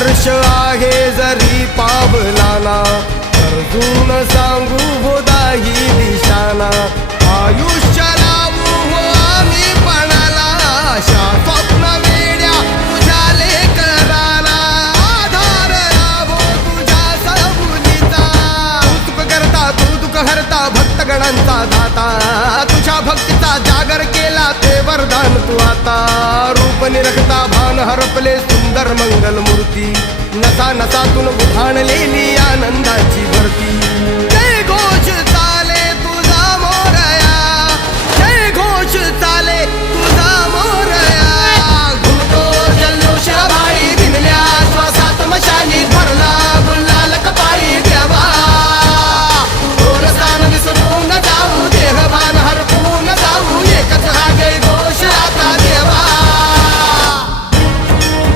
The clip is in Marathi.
हर्ष आहे जरी पावलाना, अर्जुन सांगू हो दाही दिशाना. आयुष्य लावू हो आम्ही पणाला, आशा स्वप्न वेड्या तुझ्या लेकराला. आधार लाभो तुझ्या सबुलीचा, तू करता तू दुःख हरता भक्तगणांचा दाता. तुझ्या भक्तीचा जागर केला ते वरदान तू आता. रूप निरखता भान हरपले सुंदर मंगल मूर्ती, नसा नसातून उधाणलेली आनंदाची भरती. जय घोष